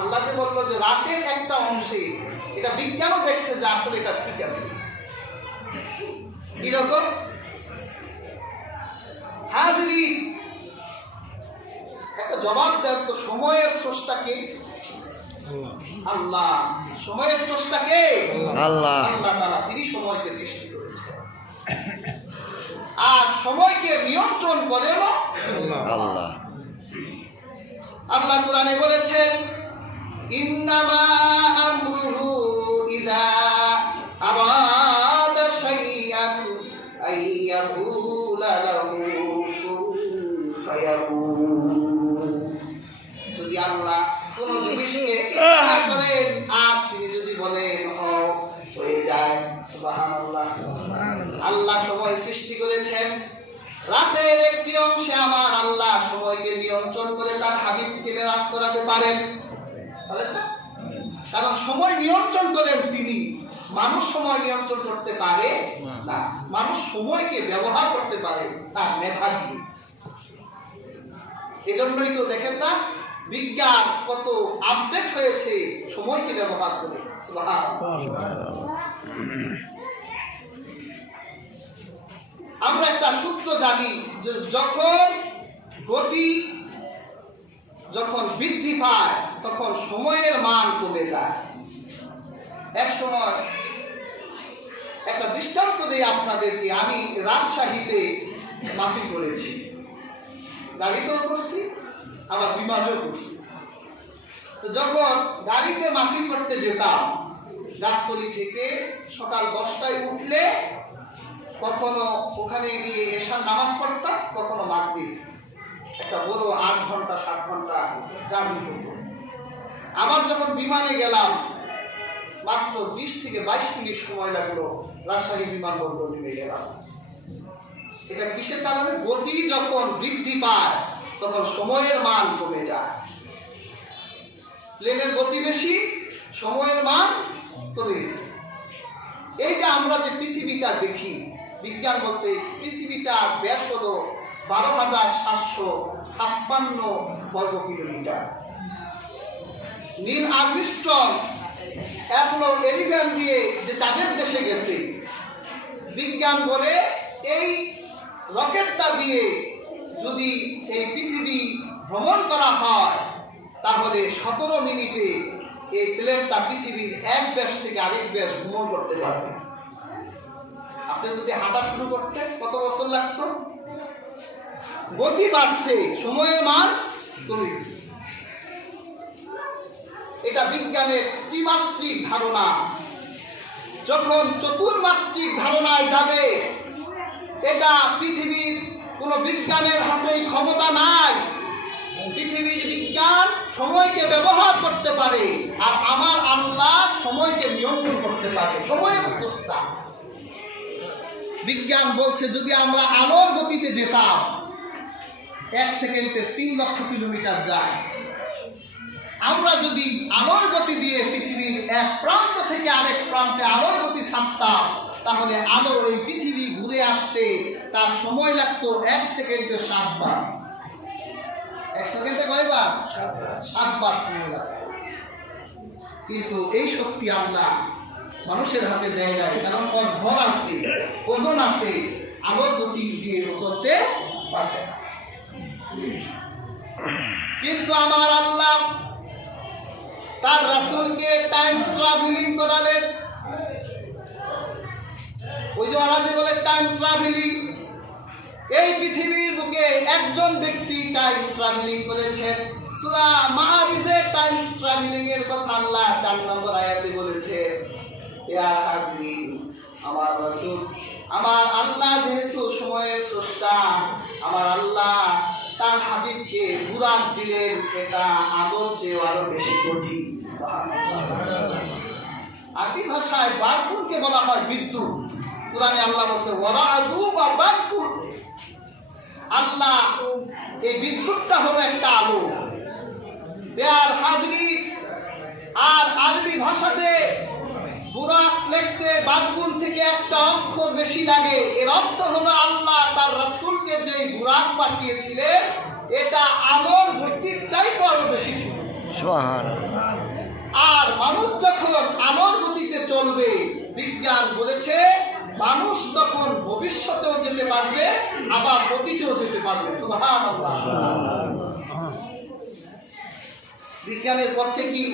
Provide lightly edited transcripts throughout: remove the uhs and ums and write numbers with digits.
আল্লাহ যে বললো যে রাতের একটা অংশে, এটা বিজ্ঞানও দেখছে যে আসলে এটা ঠিক আছে। কিরকম? হাজিরি একটা জবাব দেন তো, সময়ের স্রষ্টাকে আল্লাহ। সময়ের স্রষ্টাকে আল্লাহ। আল্লাহ তাআলা তিনি সময়কে সৃষ্টি করেছেন, আর সময়কে নিয়ন্ত্রণ করেন আল্লাহ। আল্লাহ কোরআনে বলেছেন, ইন্নামা আমরুহু ইযা আরাদা শাইআন আইয়াকুলা লাহু কুন ফায়াকুন। যদি আল্লাহ কোন জিনিসকে ইচ্ছা করেন আর তিনি যদি বলেন হয়ে যায়। সুবহানাল্লাহ। আল্লাহ সময় সৃষ্টি করেছেন, রাতের একটি অংশে আমার আল্লাহ সময়কে নিয়ন্ত্রণ করে তার হাবিবকে মেরাজ করাতে পারেন না? কারণ সময় নিয়ন্ত্রণ করেন তিনি, মানুষ সময় নিয়ন্ত্রণ করতে পারে না। মানুষ সময়কে ব্যবহার করতে পারে তার মেধা দিয়ে। এজন্যই তো দেখেন না বিজ্ঞান কত আপডেট হয়েছে সময়কে ব্যবহার করে। আমরা একটা সূত্র জানি যে যখন বৃদ্ধি পায় তখন সময়ের মান কমে যায়। এক সময় একটা দৃষ্টান্ত দিই আপনাদেরকে। আমি রাজশাহীতে মাহফিল করেছি, গাড়িতেও করছি আবার বিমানেও করছি। তো যখন গাড়িতে মাহফিল করতে যেতাম, গাবতলী থেকে সকাল 10টায় উঠলে কখনো ওখানে গিয়ে এশার নামাজ পড়তাম, কখনো মাগরিব। একটা বড় 8 ঘন্টা 7 ঘন্টা জার্নি হতো। আবার যখন বিমানে গেলাম মাত্র 20 থেকে 22 মিনিট সময় লাগলো, রাজশাহী বিমানবন্দর নেমে গেলাম। এটা কিসের কারণে? গতি যখন বৃদ্ধি পায় তখন সময়ের মান কমে যায়। প্লেনের গতি বেশি, সময়ের মান কমে গেছে। এই যে আমরা যে পৃথিবীটা দেখি, বিজ্ঞান বলছে পৃথিবীটার ব্যাস হলো 12,756 বর্গ কিলোমিটার। নীল আর্মস্ট্রং অ্যাপোলো 11 দিয়ে যে চাঁদের দেশে গেছে, বিজ্ঞান বলে এই রকেটটা দিয়ে যদি এই পৃথিবী ভ্রমণ করা হয় তাহলে 17 মিনিটে এই প্লেনটা পৃথিবীর এক দেশ থেকে আরেক দেশ ভ্রমণ করতে পারবে। আপনি যদি হাঁটা শুরু করতে কত বছর লাগতো? গতি বাড়ছে, সময়ের মান কমে গেছে। এটা বিজ্ঞানের ত্রিমাত্রিক ধারণা। যখন চতুর্মাত্রিক ধারণায় যাবে, এটা পৃথিবীর কোন বিজ্ঞানের হাতে ক্ষমতা নাই। পৃথিবীর বিজ্ঞান সময়কে ব্যবহার করতে পারে, আর আমার আল্লাহ সময়কে নিয়ন্ত্রণ করতে পারে। সময়ের স্রষ্টা। বিজ্ঞান বলছে যদি আমরা আলোর গতিতে যেতাম, 1 সেকেন্ডে 3 লক্ষ কিলোমিটার যায়। আমরা যদি আলোর গতি দিয়ে পৃথিবীর এক প্রান্ত থেকে আরেক প্রান্তে আলোর গতি ছাড়তাম, তাহলে আলো এই পৃথিবী ঘুরে আসতে তার সময় লাগতো 1 সেকেন্ডে 7 বার। 1 সেকেন্ডে কয়বার? 7 বার সময় লাগতো। কিন্তু এই শক্তি আল্লাহ মানুষের হাতে দেয় নাই, কারণ ওর ভর আছে, ওজন আছে, আলোর গতি দিয়ে চলতে পারবে। কিন্তু আমার আল্লাহ তার রাসূলকে টাইম ট্রাভেলিং করালেন। ওই যে ওরা যে বলে টাইম ট্রাভেলিং, এই পৃথিবীর বুকে একজন ব্যক্তি টাইম ট্রাভেলিং করেছেন। সূরা মাআরিজে টাইম ট্রাভেলিং এর কথা আল্লাহ 4 নম্বর আয়াতে বলেছেন, ইয়া হাজরিন, আমার রাসূল, আমার আল্লাহ যেহেতু সময়ের স্রষ্টা, আমার আল্লাহ তার হাবিবকে বুরাক দিলেন, এটা আলোর চেয়ে আরো বেশি কঠিন। আরবি ভাষায় বারকুনকে বলা হয় বিদ্যুৎ। কুরআনে আল্লাহ বলছে ওয়ারাদু বা বারকুন। আল্লাহ এই বিদ্যুৎটা হলো একটা আলো। আর হাজরিন, আর আরবি ভাষাতে বুরাক লিখতে বারকুন থেকে একটা অক্ষর বেশি লাগে। এর অর্থ হলো আল্লাহ তার রাসূলকে যে বুরাক পাঠিয়েছিলেন, এটা আলোর গতির চাইতে আরো বেশি ছিল। আর মানুষ যখন আলোর গতিতে চলবে, বিজ্ঞান বলেছে মানুষ তখন ভবিষ্যতেও যেতে পারবে, আবার অতীতেও যেতে পারবে। সুবহানাল্লাহ। বিজ্ঞানের পক্ষে কি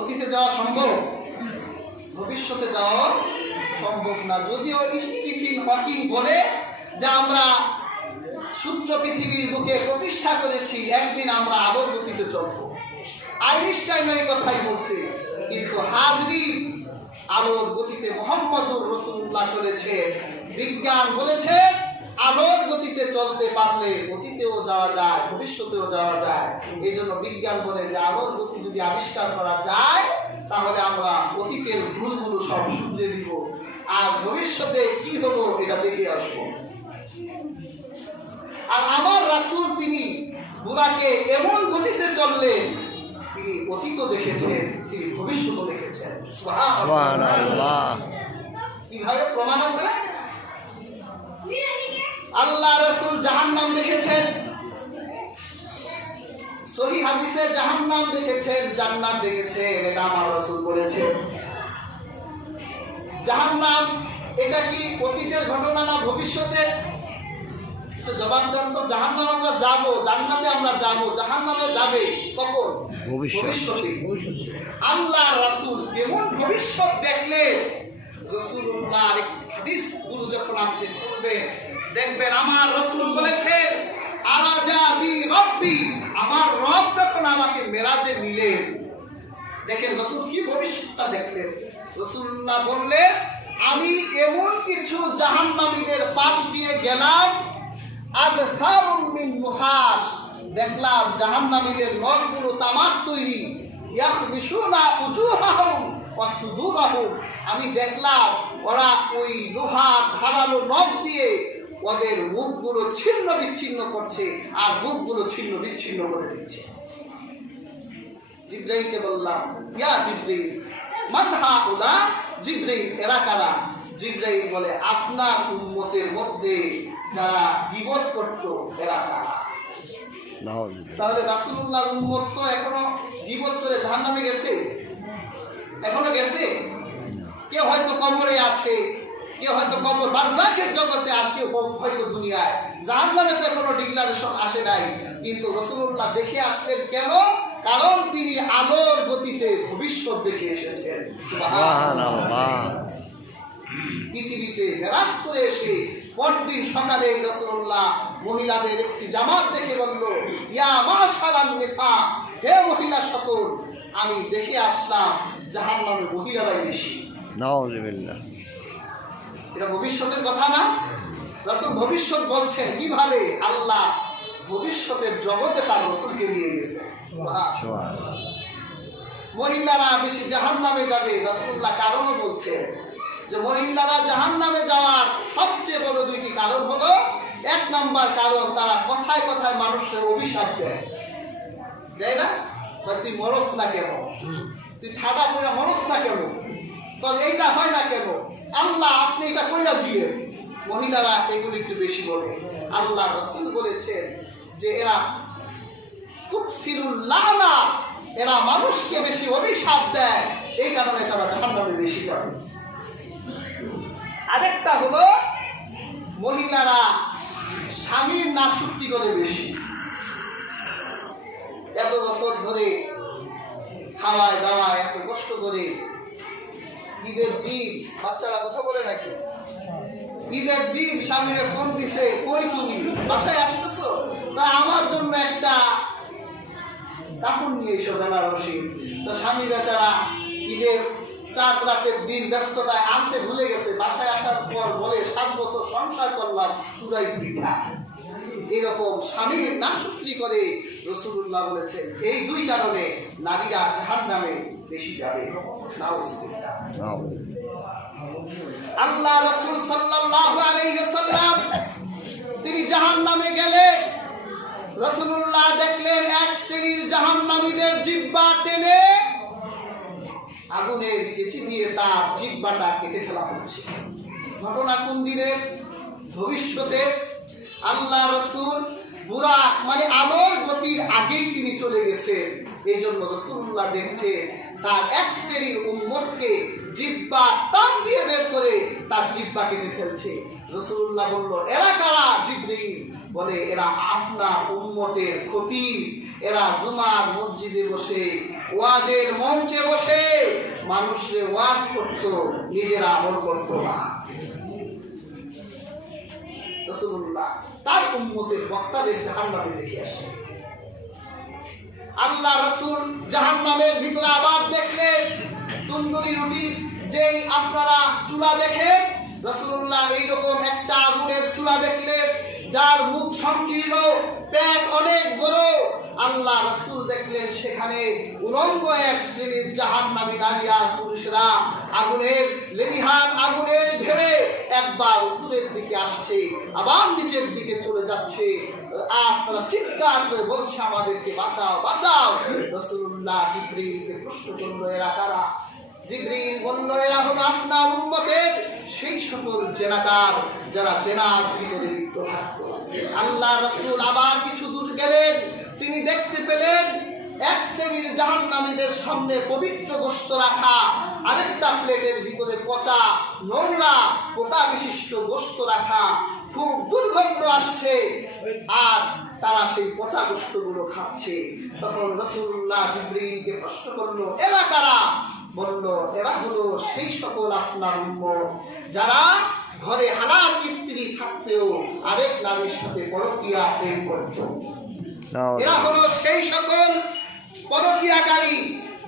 অতীতে যাওয়া সম্ভব? ভবিষ্যতে যাওয়া সম্ভব না। যদিও স্টিফেন হকিং বলে যে আমরা সূত্র পৃথিবীর বুকে প্রতিষ্ঠা করেছি, একদিন আমরা আলোর গতিতে চলবো। আইনস্টাইন এই কথাই বলছে, কিন্তু হাজরি আলোর গতিতে মুহাম্মদুর রাসূলুল্লাহ চলেছে। বিজ্ঞান বলেছে আলোর গতিতে চলতে পারলে অতীতেও যাওয়া যায়, ভবিষ্যতেও যাওয়া যায়। এই জন্য বিজ্ঞান বলে যে আলোর গতি যদি আবিষ্কার করা যায়, তাহলে আমরা অতীতের ভুলগুলো সব শুধরে দিব, আর ভবিষ্যতে কি হবো এটা দেখে আসবো। আর আমার রাসূল তিনি বুরাকে এমন গতিতে চললেন, তিনি অতীতও দেখেছেন, তিনি ভবিষ্যৎও দেখেছেন। সুবহানাল্লাহ। কিভাবে প্রমাণ আছে? আল্লাহ রাসূল জাহান্নাম দেখেছেন, সহিহ হাদিসে জাহান্নাম দেখেছেন, জান্নাত দেখেছেন, এটা আমার রাসূল বলেছেন। জাহান্নাম এটা কি অতীতের ঘটনা না ভবিষ্যতে? তো জবাব দেন তো। জাহান্নামে আমরা যাব, জান্নাতে আমরা যাব। জাহান্নামে যাবে কখন? ভবিষ্যতে। আল্লাহ রাসূল কেমন ভবিষ্যৎ দেখলেন? রাসূলুল্লাহ হাদিস গুলো যখন আপনি পড়বেন, দেখবেন আমার রাসূল বলেছেন আরাজা বি রব্বি, আমার রব যখন আমাকে মেরাজে নিলেন, দেখেন রাসূল কি ভবিষ্যৎটা দেখলেন। রাসূলুল্লাহ বললেন আমি এমন কিছু জাহান্নামীদের পাশ দিয়ে গেলাম, আদহারুম মিন মুহাস, দেখলাম জাহান্নামীদের নখগুলো তামার তৈরি, ইয়াখবিশুনা উজুহাহুম ওয়া সুদুরাহুম, আমি দেখলাম ওরা ওই লোহা ধারালো নখ দিয়ে ওদের মুখগুলো ছিন্ন বিচ্ছিন্ন করছে আর মুখগুলো ছিন্ন বিচ্ছিন্ন করে দিচ্ছে। জিবরাইলকে বললাম ইয়া জিবরাইল মান হাউলা, জিবরাইল এরা কারা? জিবরাইল বলে আপনার উম্মতের মধ্যে যারা গীবত করত এরা কারা। তাহলে রাসূলুল্লাহ উম্মত তো এখনো গীবত করে জাহান্নামে গেছে? এখনো গেছে? কেউ হয়তো কবরে আছে, কেউ হয়তো কবর বারজাখের জগতে, আর কেউ হয়তো দুনিয়ায়। জাহান্নামে তো এখনো ডিক্লারেশন আসে নাই, কিন্তু রাসূলুল্লাহ দেখে আসলেন কেন? কারণ তিনি আলোর গতিতে ভবিষ্যৎ দেখে এসেছেন। সুবহানাল্লাহ। পৃথিবীতে মেরাজ করে এসে পরদিন সকালে রাসূলুল্লাহ মহিলাদের একটি জামাত দেখে বলল ইয়া মাশারান নিসা, হে মহিলা সকল, আমি দেখে আসলাম জাহান্নামে মহিলারাই বেশি। নাউযুবিল্লাহ। এটা ভবিষ্যতের কথা না? রাসূল ভবিষ্যৎ বলছেন কিভাবে? আল্লাহ ভবিষ্যতের জগতে তার রাসূলকে নিয়ে গেছে। সুবহানাল্লাহ। মহিলারা বেশি জাহান্নামে যাবে, রাসূলুল্লাহ কারণও বলছেন যে মহিলারা জাহান্নামে যাওয়ার সবচেয়ে বড় দুইটি কারণ হলো, এক নাম্বার কারণ তারা কথায় কথায় মানুষের অভিশাপ দেয়, দেয় না? তুই মরস না কেন, তুই ঠাডা করে মরস না কেন, তো এইটা হয় না কেন, আল্লাহ আপনি এটা কইরা দিয়ে। মহিলারা এগুলি একটু বেশি বলে। আল্লাহ রাসূল বলেছেন যে এরা তুকসিরুল লানা, এরা মানুষকে বেশি অভিশাপ দেয়, এই কারণে তারা জাহান্নামে বেশি যাবে। আরেকটা হলো মহিলারা স্বামীর নাশকতি করে বেশি। এত বছর ধরে খাওয়ায় দাওয়ায় এত কষ্ট করে, ঈদের দিন বাচ্চারা কথা বলে নাকি, ঈদের দিন স্বামীরে ফোন দিছে, কই তুমি বাসায় আসতেছো, তা আমার জন্য একটা কাপড় নিয়ে এসো বেনারসি। তো স্বামী বেচারা ঈদের চাঁদ রাতের দিন ব্যস্ততায় আনতে ভুলে গেছে, বাসায় আসার পর বলে 7 বছর সংসার করলাম চুরাই পিঠা। এরকম স্বামীর নাশকতি করে রাসূলুল্লাহ বলেছেন এই দুই কারণে নারীরা জাহান্নামে বেশি যাবে। নাউযুবিল্লাহ। আল্লাহ রাসূল সাল্লাল্লাহু আলাইহি ওয়াসাল্লাম তিনি জাহান্নামে গেলেন, রাসূলুল্লাহ দেখলেন এক শ্রেণীর জাহান্নামীদের জিহ্বা টেনে আগুনের কেচি দিয়ে তার জিহ্বাটা কেটে ফেলা হচ্ছে। ঘটনা কোন দিনের? ভবিষ্যতে। আল্লাহ রাসূল বুরাক মানে আলোর গতির আগেই তিনি চলে গেছেন। এই জন্য রাসূলুল্লাহ দেখছে তার এক শ্রেণীর উম্মতকে জিহ্বা টান দিয়ে বের করে তার জিহ্বা কেটে ফেলছে। রাসূলুল্লাহ বলল, এরা কারা? জিবরীল বলে, এরা আপনার উম্মতের খতীব। এরা জুমার মসজিদে বসে, ওয়াজের মঞ্চে বসে মানুষের ওয়াজ করত, নিজেরা আমল করত না। রাসূলুল্লাহ তার উম্মতের বক্তাদের জাহান্নামে দেখে আসে। আল্লাহ রাসূল জাহান্নামের ভিতরে আবার দেখলেন তন্দুরি রুটি, যেই আপনারা চুলা দেখেন, রাসূলুল্লাহ এইরকম একটা আগুনের চুলা দেখলেন যার মুখ সংকীর্ণ, পেট অনেক বড়। আল্লাহ রাসূল দেখলেন সেখানে উলঙ্গ এক শ্রেণীর জাহান্নামী নারী আর পুরুষরা আগুনের লেলিহান আগুনের ঢেউয়ে একবার উপরের দিকে আসছে, আবার নিচের দিকে চলে যাচ্ছে, আর তারা চিৎকার করে বলছে, আমাদেরকে বাঁচাও, বাঁচাও। রাসূলুল্লাহ জিবরীলকে প্রশ্ন করল, এরা কারা? জিবরীল বলল, এরা হলো আপনার উম্মতের সেই সকল জেনাকার যারা জেনার ভিতরে লিপ্ত থাকতো। আল্লাহ রাসূল আবার কিছু দূর গেলেন, তিনি দেখতে পেলেন এক শ্রেণীর জাহান্নামীদের সামনে পবিত্র গোশত রাখা, আরেকটা প্লেটের ভিতরে পচা নোংরা পোকা বিশিষ্ট গোশত রাখা, খুব দুর্গন্ধ আসছে, আর তারা সেই পচা গোশতগুলো খাচ্ছে। তখন রাসূলুল্লাহ জিবরীলকে প্রশ্ন করলো, এরা কারা? বলল, এরা হলো সেই সকল আপনার উম্মত যারা ঘরে হালাল স্ত্রী থাকতেও আরেক নারীর সাথে পরকীয়া প্রেম করত। এরা হলো সেই সকল পরকীয়াকারী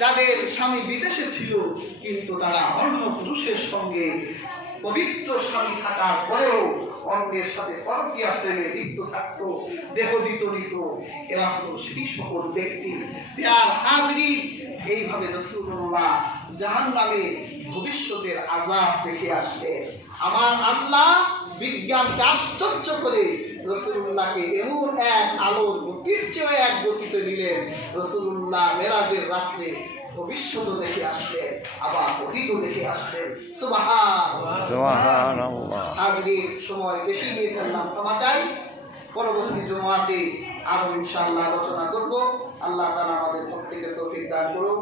যাদের স্বামী বিদেশে ছিল, কিন্তু তারা অন্য পুরুষের সঙ্গে পবিত্র স্বামী থাকার পরেও অন্যের সাথে পরকীয়া প্রেমে লিপ্ত থাকত, দেহ দিত নিত। এরা হলো সেই সকল ব্যক্তি। প্রিয় হাজরিন, এইভাবে রাসূলুল্লাহ জাহান্নামে ভবিষ্যতের আযাব দেখে আসে। আমার আল্লাহ বিজ্ঞানকে আশ্চর্য করে রাসূলুল্লাহকে এমন এক আলোর গতির চেয়ে এক গতিতে নিলেন, রাসূলুল্লাহ মেরাজের রাত্রে ভবিষ্যৎ দেখে আসলেন, আবার অতীত দেখে আসলেন। সুবহানাল্লাহ। হাজরিন, সময় বেশি নিয়ে ফেললাম, ক্ষমা চাই। পরবর্তী জুমাতে আরো ইনশাআল্লাহ আলোচনা করব। আল্লাহ তাআলা আমাদের প্রত্যেককে তৌফিক দান করুন।